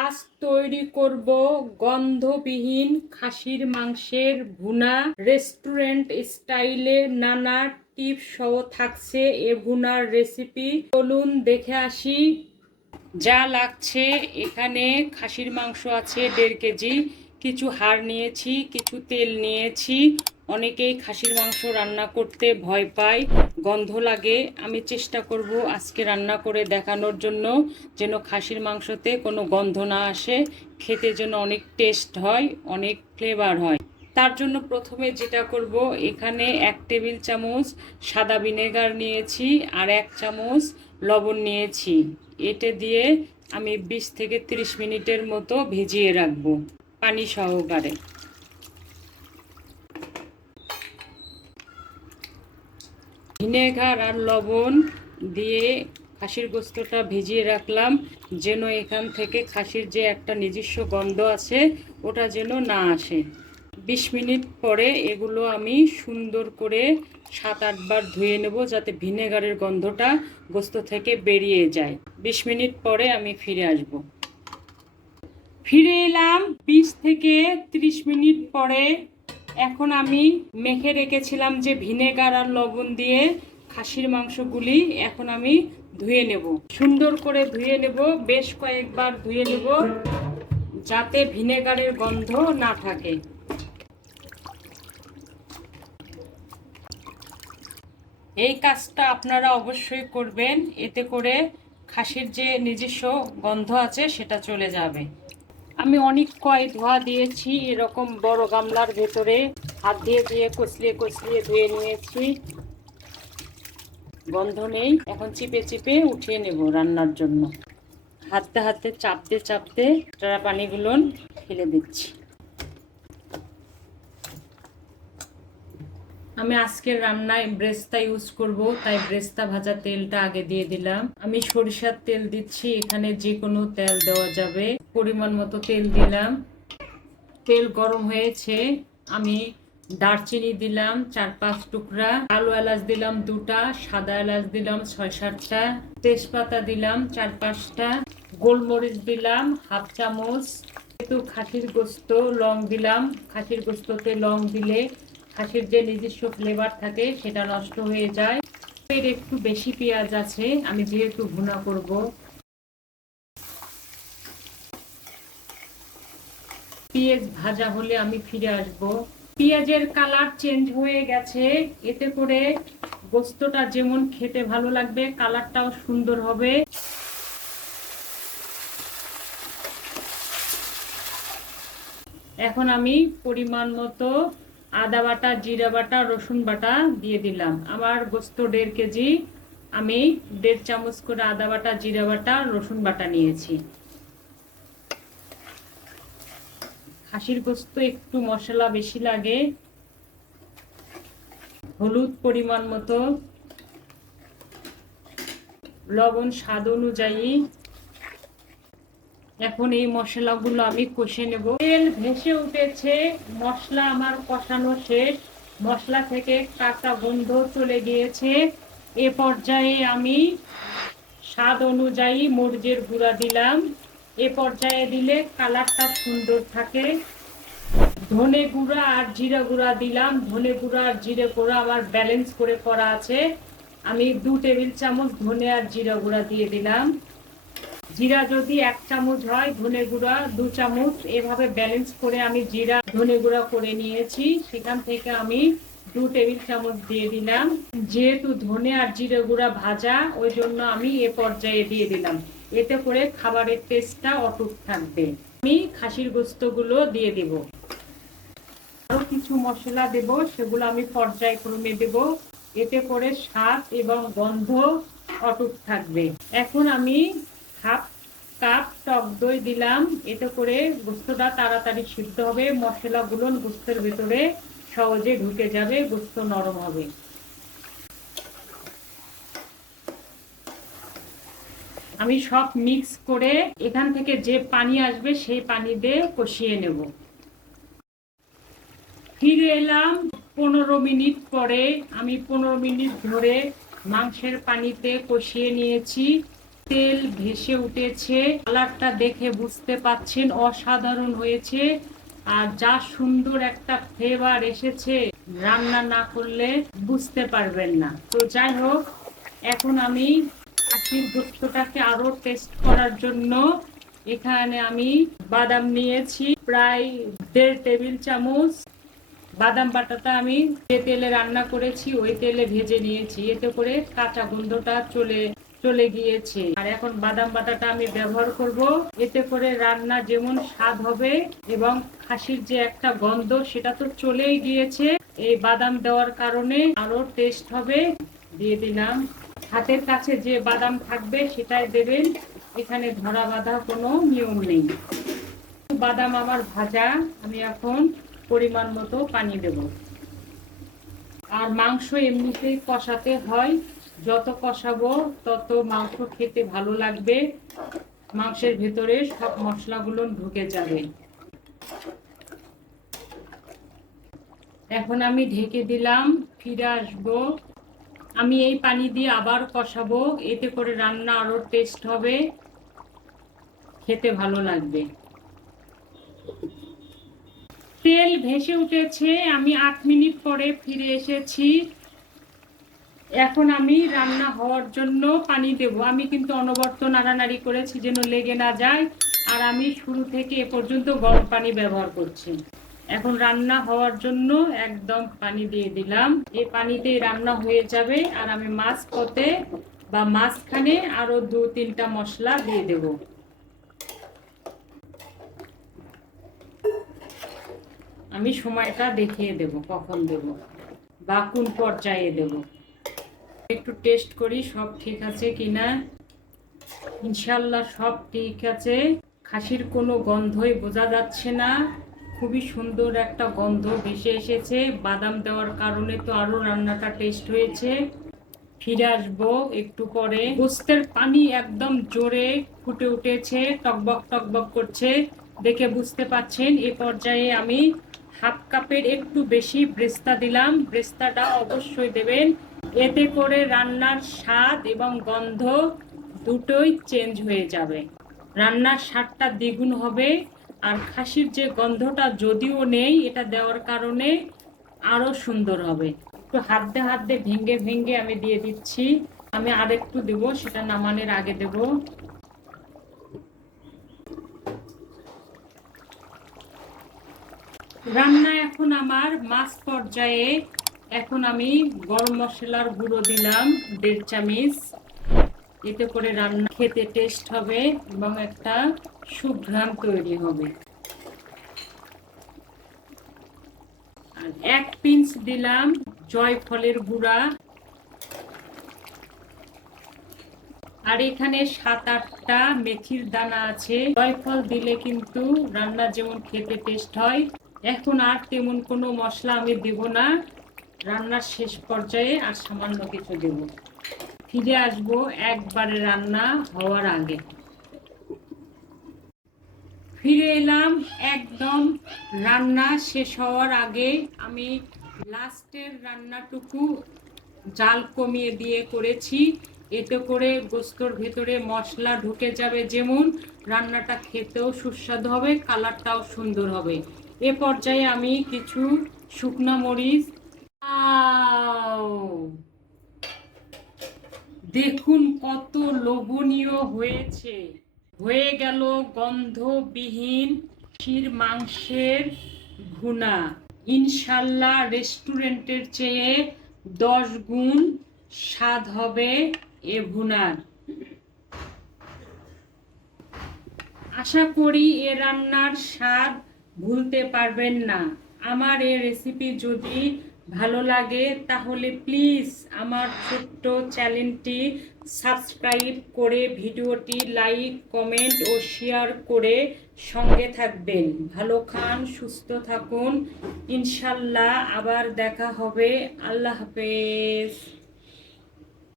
আজ তৈরি করব গন্ধবিহীন খাসির মাংসের ভুনা। রেস্টুরেন্ট স্টাইলে নানা টিপস সহ থাকছে এ ভুনার রেসিপি। চলুন দেখে আসি। যা লাগছে, এখানে খাসির মাংস আছে 1.5 কেজি, কিছু হাড় নিয়েছি, কিছু তেল নিয়েছি। অনেকেই খাসির মাংস রান্না করতে ভয় পায়, গন্ধ লাগে। আমি চেষ্টা করব আজকে রান্না করে দেখানোর জন্য, যেন খাসির মাংসতে কোনো গন্ধ না আসে, খেতে যেন অনেক টেস্ট হয়, অনেক ফ্লেভার হয়। তার জন্য প্রথমে যেটা করব, এখানে 1 টেবিল চামচ সাদা ভিনেগার নিয়েছি আর 1 চামচ লবণ নিয়েছি। এটা দিয়ে আমি 20 থেকে 30 মিনিটের মতো ভিজিয়ে রাখব পানি সহকারে। ভিনেগার আর লবণ দিয়ে খাসির গোস্তটা ভিজিয়ে রাখলাম, যেন এখান থেকে খাসির যে একটা নিজস্ব গন্ধ আছে ওটা যেন না আসে। 20 মিনিট পরে এগুলো আমি সুন্দর করে 7-8 বার ধুয়ে নেব, যাতে ভিনেগারের গন্ধটা গোস্ত থেকে বেরিয়ে যায়। 20 মিনিট পরে আমি ফিরে আসব। ফিরে এলাম 20 থেকে 30 মিনিট পরে। এখন আমি মেখে রেখেছিলাম যে ভিনেগার আর লবণ দিয়ে খাসির মাংসগুলি, এখন আমি ধুয়ে নেব। সুন্দর করে ধুয়ে নেব, বেশ কয়েকবার ধুয়ে নেব, যাতে ভিনেগারের গন্ধ না থাকে। এই কাজটা আপনারা অবশ্যই করবেন, এতে করে খাসির যে নিজস্ব গন্ধ আছে সেটা চলে যাবে। আমি অনেক ধোয়া দিয়েছি, এরকম বড় গামলার ভেতরে হাত দিয়ে দিয়ে কচলিয়ে কচলিয়ে ধুয়ে নিয়েছি, গন্ধ নেই। এখন চিপে চিপে উঠিয়ে নেব রান্নার জন্য। হাতে হাতে চাপতে চাপতে টারা পানিগুলো ফেলে দিচ্ছি। আমি আজকের রান্নায় ব্রেস্তা ইউজ করব, তাই ব্রেস্তা ভাজা তেলটা আগে দিয়ে দিলাম। আমি সরিষার তেল দিচ্ছি, এখানে যে কোনো তেল দেওয়া যাবে। পরিমাণ মতো তেল দিলাম। তেল গরম হয়েছে, আমি দারচিনি দিলাম 4-5 টুকরা, কালো এলাচ দিলাম 2টা, সাদা এলাচ দিলাম 6-7টা, তেজপাতা দিলাম 4-5টা, গোলমরিচ দিলাম 1/2 চামচ। একটু খাসির গোস্ত, লং দিলাম। খাসির গোস্ততে লং দিলে খাসির যে নিজস্ব ফ্লেভার থাকে সেটা নষ্ট হয়ে যায়। এর একটু বেশি পেঁয়াজ আছে, আমি যেহেতু ভুনা করব। পেঁয়াজ ভাজা হলে আমি ফিরে আসব। পেঁয়াজের কালার চেঞ্জ হয়ে গেছে, এতে করে গোস্তটা যেমন খেতে ভালো লাগবে, কালারটাও সুন্দর হবে। এখন আমি পরিমাণ মতো আদা বাটা, জিরা বাটা, রসুন বাটা দিয়ে দিলাম। আমার গোস্ত 1.5 কেজি, আমি 1.5 চামচ করে আদা বাটা, জিরা বাটা, রসুন বাটা নিয়েছি। খাসির গোস্ত একটু মশলা বেশি লাগে। হলুদ পরিমাণ মতো, লবণ স্বাদ অনুযায়ী। এখন এই মশলাগুলো আমি কষে নেব। তেল ভেসে উঠেছে, মশলা আমার কষানো শেষ, মশলা থেকে কাঁচা গন্ধ চলে গিয়েছে। এ পর্যায়ে আমি স্বাদ অনুযায়ী মরিচের গুঁড়া দিলাম। এ পর্যায়ে দিলে কালারটা সুন্দর থাকে। ধনে গুঁড়া আর জিরা গুঁড়া দিলাম। ধনে গুঁড়া আর জিরে গুঁড়া আমার ব্যালেন্স করে করা আছে, আমি 2 টেবিল চামচ ধনে আর জিরা গুঁড়া দিয়ে দিলাম। জিরা যদি 1 চামচ হয়, ধনে গুঁড়া 2 চামচ, এভাবে ব্যালেন্স করে আমি জিরা ধনে গুঁড়া করে নিয়েছি। সেখান থেকে আমি 2 টেবিল চামচ দিয়ে দিলাম। যেহেতু ধনে আর জিরে গুঁড়া ভাজা, ওই জন্য আমি এ পর্যায়ে দিয়ে দিলাম, এতে করে খাবারের টেস্টটা অটুট থাকবে। আমি খাসির গোস্তগুলো দিয়ে দেব। আরো কিছু মশলা দেব, সেগুলো আমি পর্যায়ক্রমে দেব, এতে করে স্বাদ এবং গন্ধ অটুট থাকবে। এখন আমি 1/2 কাপ টক দই দিলাম, এতে করে গোস্তটা তাড়াতাড়ি সিদ্ধ হবে, মশলাগুলো গোস্তের ভেতরে সহজে ঢুকে যাবে, গোস্ত নরম হবে। আমি সব মিক্স করে এখান থেকে যে পানি আসবে সেই পানি দিয়ে কষিয়ে নেব। ফিরে এলাম 15 মিনিট পরে। আমি 15 মিনিট ধরে মাংসের পানিতে কষিয়ে নিয়েছি। তেল ভেসে উঠেছে। কালারটা দেখে বুঝতে পাচ্ছেন অসাধারণ হয়েছে। আর যা সুন্দর একটা ফ্লেভার এসেছে, রান্না না করলে বুঝতে পারবেন না। তো যাই হোক, এখন আমি খাসির গোশতটাকে আরো টেস্ট করার জন্য এখানে আমি বাদাম নিয়েছি প্রায় 1.5 টেবিল চামচ। বাদাম বাটাটা আমি যে তেলে রান্না করেছি ওই তেলে ভেজে নিয়েছি, এতে করে কাঁচা গন্ধটা চলে গিয়েছে। আর এখন বাদাম বাটাটা আমি ব্যবহার করব, এতে করে রান্না যেমন স্বাদ হবে এবং খাসির যে একটা গন্ধ সেটা তো চলেই গিয়েছে, এই বাদাম দেওয়ার কারণে আরো টেস্ট হবে। দিয়ে দিলাম। হাতের কাছে যে বাদাম থাকবে সেটাই দেবেন, এখানে ধরা বাঁধা কোনো নিয়ম নেই। বাদাম আমার ভাজা, আমি এখন পরিমাণ মতো পানি দেব। আর মাংস এমনিতেই কষাতে হয়, যত কষাবো তত মাংস খেতে ভালো লাগবে, মাংসের ভেতরে সব মশলাগুলো ঢুকে যাবে। এখন আমি ঢেকে দিলাম, ফিরে আসবো। আমি এই পানি দিয়ে আবার কষাবো, এতে করে রান্না আরো টেস্ট হবে, খেতে ভালো লাগবে। তেল ভেসে উঠেছে, আমি 8 মিনিট পরে ফিরে এসেছি। এখন আমি রান্না হওয়ার জন্য পানি দেব। আমি কিন্তু অনবরত নাড়ানাড়ি করেছি যেন লেগে না যায়। আর আমি শুরু থেকে এ পর্যন্ত গরম পানি ব্যবহার করছি। এখন রান্না হওয়ার জন্য একদম পানি দিয়ে দিলাম। এই পানিতেই রান্না হয়ে যাবে। আর আমি মাঝপথে বা মাঝখানে আরো 2-3টা মশলা দিয়ে দেব। আমি সময়টা দেখিয়ে দেব কখন দেব বা কোন পর্যায়ে দেব। একটু টেস্ট করি সব ঠিক আছে কিনা। ইনশাল্লাহ সব ঠিক আছে। খাসির কোনো গন্ধই বোঝা যাচ্ছে না, খুবই সুন্দর একটা গন্ধ ভেসে এসেছে। বাদাম দেওয়ার কারণে তো আরো রান্নাটা টেস্ট হয়েছে। ফিরে আসবো একটু পরে। গোস্তের পানি একদম জোরে ফুটে উঠেছে, টকবক টকবক করছে, দেখে বুঝতে পাচ্ছেন। এই পর্যায়ে আমি হাফ কাপের একটু বেশি ব্রেস্তা দিলাম। ব্রেস্তাটা অবশ্যই দেবেন, এতে করে রান্নার স্বাদ এবং গন্ধ দুটোই চেঞ্জ হয়ে যাবে, রান্নার স্বাদটা দ্বিগুণ হবে। আর খাসির যে গন্ধটা যদিও নেই, এটা দেওয়ার কারণে আরো সুন্দর হবে। একটু হাত দিয়ে ভেঙে ভেঙে আমি দিয়ে দিচ্ছি। আমি আরেকটু দেবো, সেটা নামানোর আগে দেব। রান্না এখন আমার মাঝ পর্যায়ে। এখন আমি গরম মশলার গুঁড়ো দিলাম 1.5 চামচ, এতে করে রান্না খেতে টেস্ট হবে এবং একটা সুঘ্রাণ তৈরি হবে। আর 1 পিঞ্চ দিলাম জয়ফলের গুঁড়া। আর এখানে 7-8টা মেথির দানা আছে। জয়ফল দিলে কিন্তু রান্না যেমন খেতে টেস্ট হয়। এখন আর তেমন কোনো মশলা আমি দেব না, রান্নার শেষ পর্যায়ে আর সামান্য কিছু দেব। ফিরে আসবো একবারে রান্না হওয়ার আগে। ফিরে এলাম একদম রান্না শেষ হওয়ার আগে। আমি লাস্টের রান্নাটুকু জাল কমিয়ে দিয়ে করেছি, এতে করে গোস্তর ভেতরে মশলা ঢুকে যাবে, যেমন রান্নাটা খেতেও সুস্বাদু হবে, কালারটাও সুন্দর হবে। এ পর্যায়ে আমি কিছু শুকনা মরিচ, দেখুন কত লোভনীয় হয়েছে। হয়ে গেল গন্ধবিহীন খাসির মাংসের ভুনা। ইনশাল্লাহ রেস্টুরেন্টের চেয়ে 10 গুণ স্বাদ হবে এ ভুনার। আশা করি এ রান্নার স্বাদ ভুলতে পারবেন না। আমার এই রেসিপি যদি ভালো লাগে তাহলে প্লিজ আমার ছোট্ট চ্যানেলটি সাবস্ক্রাইব করে ভিডিওটি লাইক, কমেন্ট ও শেয়ার করে সঙ্গে থাকবেন। ভালো খান, সুস্থ থাকুন। ইনশাল্লাহ আবার দেখা হবে। আল্লাহ হাফেজ।